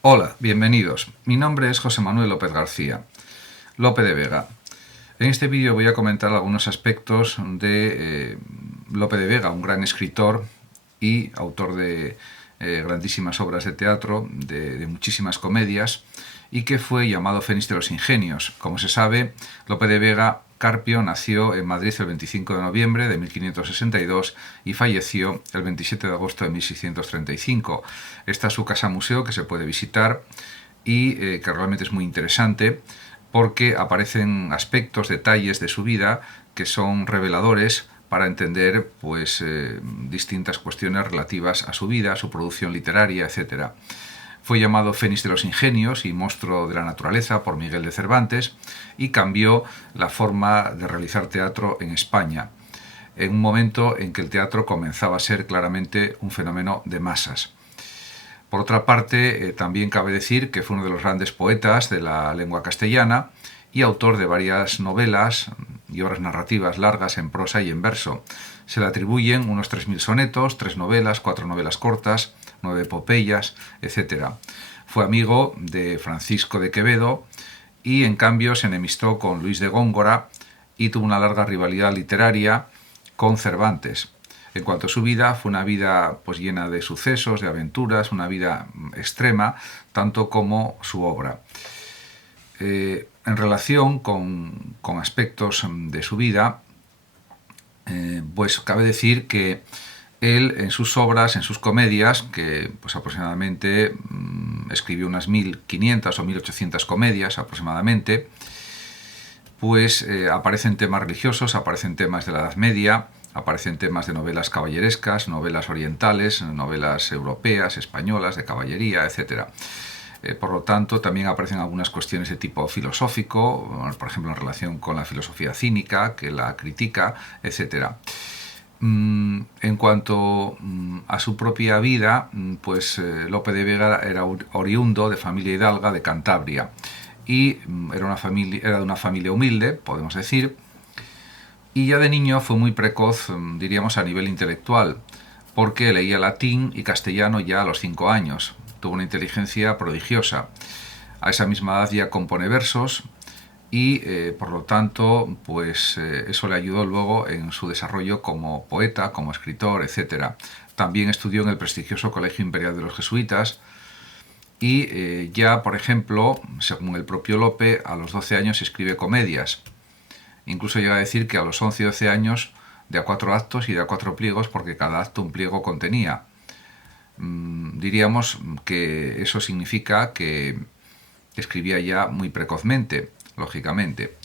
Hola, bienvenidos. Mi nombre es José Manuel López García, Lope de Vega. En este vídeo voy a comentar algunos aspectos de Lope de Vega, un gran escritor y autor de grandísimas obras de teatro, de muchísimas comedias, y que fue llamado Fénix de los Ingenios. Como se sabe, Lope de Vega Carpio nació en Madrid el 25 de noviembre de 1562 y falleció el 27 de agosto de 1635. Esta es su casa museo que se puede visitar y que realmente es muy interesante porque aparecen aspectos, detalles de su vida que son reveladores para entender distintas cuestiones relativas a su vida, a su producción literaria, etcétera. Fue llamado Fénix de los Ingenios y monstruo de la naturaleza por Miguel de Cervantes y cambió la forma de realizar teatro en España, en un momento en que el teatro comenzaba a ser claramente un fenómeno de masas. Por otra parte, también cabe decir que fue uno de los grandes poetas de la lengua castellana y autor de varias novelas y obras narrativas largas en prosa y en verso. Se le atribuyen unos 3000 sonetos, 3 novelas, 4 novelas cortas, 9 epopeyas, etc. Fue amigo de Francisco de Quevedo y en cambio se enemistó con Luis de Góngora y tuvo una larga rivalidad literaria con Cervantes. En cuanto a su vida, fue una vida llena de sucesos, de aventuras, una vida extrema, tanto como su obra. En relación con aspectos de su vida, pues cabe decir que él en sus obras, en sus comedias, que pues aproximadamente escribió unas 1500 o 1800 comedias aproximadamente, pues aparecen temas religiosos, aparecen temas de la Edad Media, aparecen temas de novelas caballerescas, novelas orientales, novelas europeas, españolas, de caballería, etc. Por lo tanto, también aparecen algunas cuestiones de tipo filosófico, por ejemplo, en relación con la filosofía cínica, que la critica, etc. En cuanto a su propia vida, pues Lope de Vega era oriundo de familia hidalga de Cantabria y era de una familia humilde, podemos decir, y ya de niño fue muy precoz, diríamos, a nivel intelectual, porque leía latín y castellano ya a los 5 años. Tuvo una inteligencia prodigiosa. A esa misma edad ya compone versos y por lo tanto eso le ayudó luego en su desarrollo como poeta, como escritor, etc. También estudió en el prestigioso Colegio Imperial de los Jesuitas y ya, por ejemplo, según el propio Lope, a los 12 años escribe comedias. Incluso llega a decir que a los 11 y 12 años de a 4 actos y de a 4 pliegos, porque cada acto un pliego contenía. Diríamos que eso significa que escribía ya muy precozmente, lógicamente.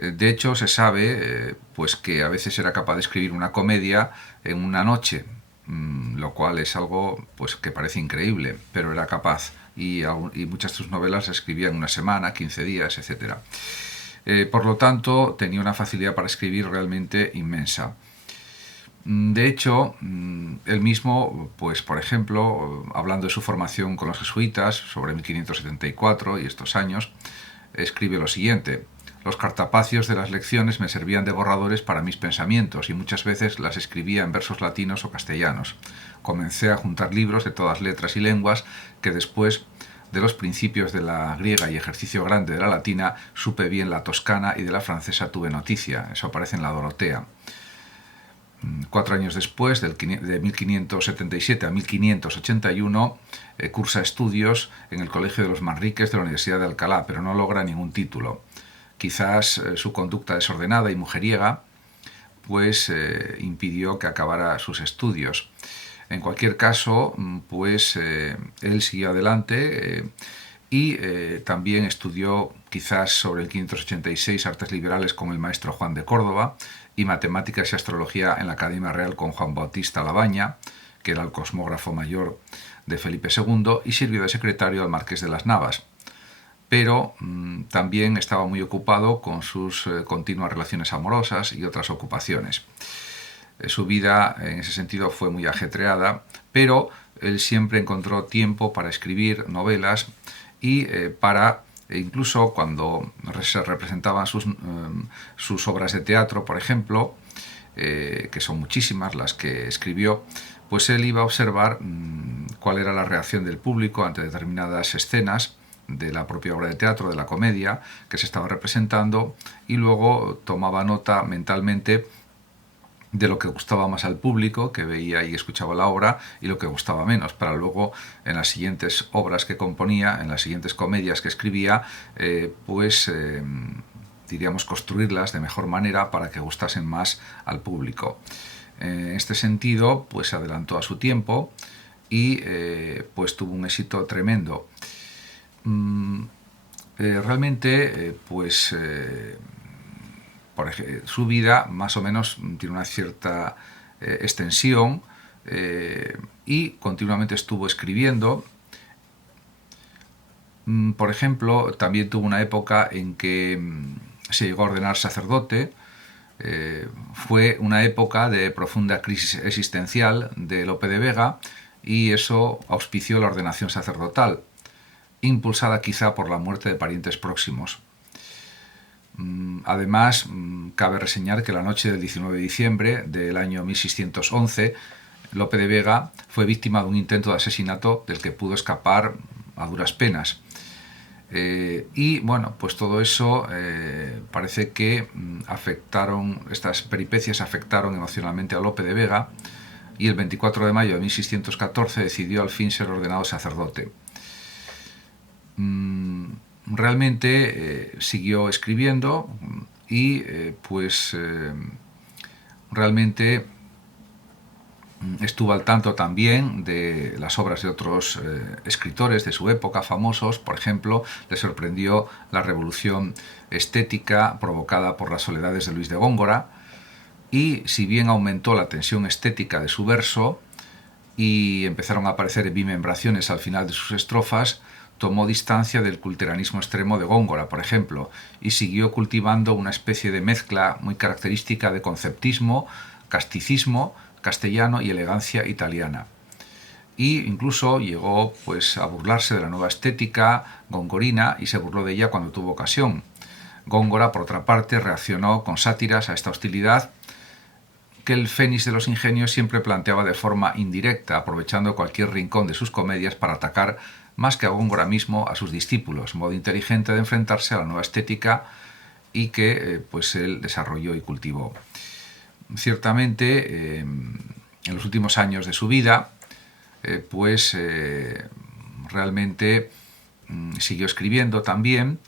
De hecho, se sabe que a veces era capaz de escribir una comedia en una noche, lo cual es algo que parece increíble, pero era capaz. Y muchas de sus novelas se escribía en una semana, 15 días, etc. Por lo tanto, tenía una facilidad para escribir realmente inmensa. De hecho, él mismo, pues por ejemplo, hablando de su formación con los jesuitas sobre 1574 y estos años, escribe lo siguiente: los cartapacios de las lecciones me servían de borradores para mis pensamientos y muchas veces las escribía en versos latinos o castellanos. Comencé a juntar libros de todas letras y lenguas que después de los principios de la griega y ejercicio grande de la latina supe bien la toscana y de la francesa tuve noticia. Eso aparece en la Dorotea. 4 años después, de 1577 a 1581, cursa estudios en el Colegio de los Manriques de la Universidad de Alcalá, pero no logra ningún título. Quizás su conducta desordenada y mujeriega impidió que acabara sus estudios. En cualquier caso, él siguió adelante y también estudió quizás sobre el 586 artes liberales con el maestro Juan de Córdoba y matemáticas y astrología en la Academia Real con Juan Bautista Labaña, que era el cosmógrafo mayor de Felipe II, y sirvió de secretario al marqués de las Navas. Pero también estaba muy ocupado con sus continuas relaciones amorosas y otras ocupaciones. Su vida en ese sentido fue muy ajetreada, pero él siempre encontró tiempo para escribir novelas y incluso cuando se representaban sus obras de teatro, por ejemplo, que son muchísimas las que escribió, pues él iba a observar cuál era la reacción del público ante determinadas escenas de la propia obra de teatro, de la comedia que se estaba representando, y luego tomaba nota mentalmente de lo que gustaba más al público que veía y escuchaba la obra y lo que gustaba menos, para luego en las siguientes obras que componía, en las siguientes comedias que escribía, diríamos, construirlas de mejor manera para que gustasen más al público. En este sentido, pues se adelantó a su tiempo y pues tuvo un éxito tremendo. Realmente, su vida más o menos tiene una cierta extensión, y continuamente estuvo escribiendo. Por ejemplo, también tuvo una época en que se llegó a ordenar sacerdote. Fue una época de profunda crisis existencial de Lope de Vega, y eso auspició la ordenación sacerdotal, impulsada quizá por la muerte de parientes próximos. Además, cabe reseñar que la noche del 19 de diciembre del año 1611, Lope de Vega fue víctima de un intento de asesinato del que pudo escapar a duras penas. Y bueno, pues todo eso parece que estas peripecias afectaron emocionalmente a Lope de Vega, y el 24 de mayo de 1614 decidió al fin ser ordenado sacerdote. Realmente siguió escribiendo y realmente estuvo al tanto también de las obras de otros escritores de su época famosos. Por ejemplo, le sorprendió la revolución estética provocada por las soledades de Luis de Góngora, y si bien aumentó la tensión estética de su verso y empezaron a aparecer bimembraciones al final de sus estrofas, tomó distancia del culteranismo extremo de Góngora, por ejemplo, y siguió cultivando una especie de mezcla muy característica de conceptismo, casticismo castellano y elegancia italiana. Y incluso llegó a burlarse de la nueva estética gongorina, y se burló de ella cuando tuvo ocasión. Góngora, por otra parte, reaccionó con sátiras a esta hostilidad que el Fénix de los Ingenios siempre planteaba de forma indirecta, aprovechando cualquier rincón de sus comedias para atacar, más que a Góngora mismo, a sus discípulos, modo inteligente de enfrentarse a la nueva estética y que él desarrolló y cultivó. Ciertamente, en los últimos años de su vida, realmente siguió escribiendo también,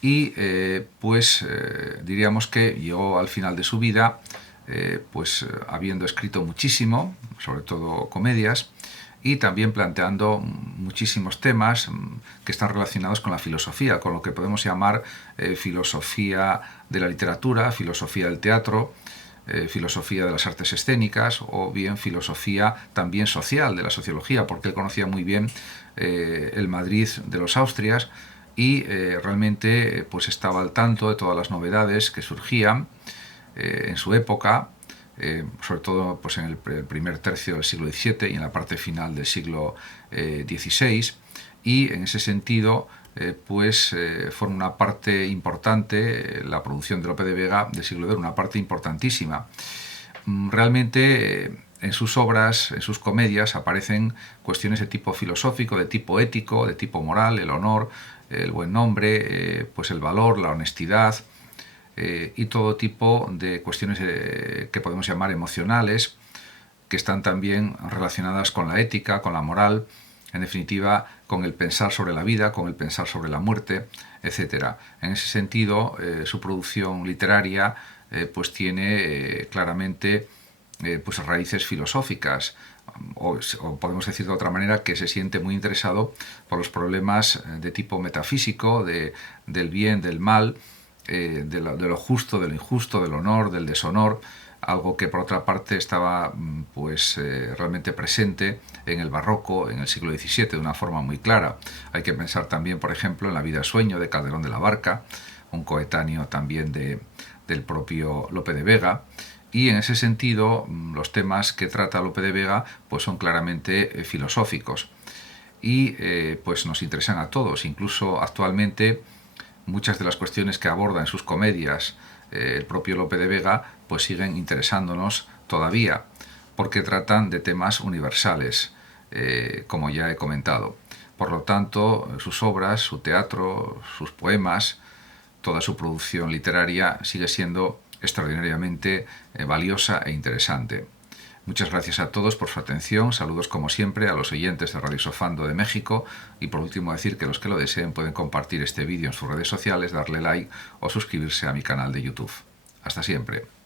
y diríamos que llegó al final de su vida habiendo escrito muchísimo, sobre todo comedias, y también planteando muchísimos temas que están relacionados con la filosofía, con lo que podemos llamar filosofía de la literatura, filosofía del teatro, filosofía de las artes escénicas, o bien filosofía también social, de la sociología, porque él conocía muy bien el Madrid de los Austrias, y realmente estaba al tanto de todas las novedades que surgían en su época, sobre todo en el primer tercio del siglo XVII y en la parte final del siglo XVI, y en ese sentido forma una parte importante, la producción de Lope de Vega del siglo de Oro, una parte importantísima. Realmente en sus obras, en sus comedias, aparecen cuestiones de tipo filosófico, de tipo ético, de tipo moral, el honor, el buen nombre, el valor, la honestidad, y todo tipo de cuestiones que podemos llamar emocionales, que están también relacionadas con la ética, con la moral, en definitiva, con el pensar sobre la vida, con el pensar sobre la muerte, etc. En ese sentido, su producción literaria tiene claramente raíces filosóficas, o podemos decir de otra manera que se siente muy interesado por los problemas de tipo metafísico, del bien, del mal, de lo justo, de lo injusto, del honor, del deshonor, algo que por otra parte estaba realmente presente en el barroco, en el siglo XVII, de una forma muy clara. Hay que pensar también, por ejemplo, en La vida sueño de Calderón de la Barca, un coetáneo también del propio Lope de Vega, y en ese sentido los temas que trata Lope de Vega son claramente filosóficos, y nos interesan a todos. Incluso actualmente muchas de las cuestiones que aborda en sus comedias el propio Lope de Vega siguen interesándonos todavía. porque tratan de temas universales, como ya he comentado. Por lo tanto, sus obras, su teatro, sus poemas, toda su producción literaria sigue siendo extraordinariamente valiosa e interesante. Muchas gracias a todos por su atención, saludos como siempre a los oyentes de Radio Sofando de México y por último decir que los que lo deseen pueden compartir este vídeo en sus redes sociales, darle like o suscribirse a mi canal de YouTube. Hasta siempre.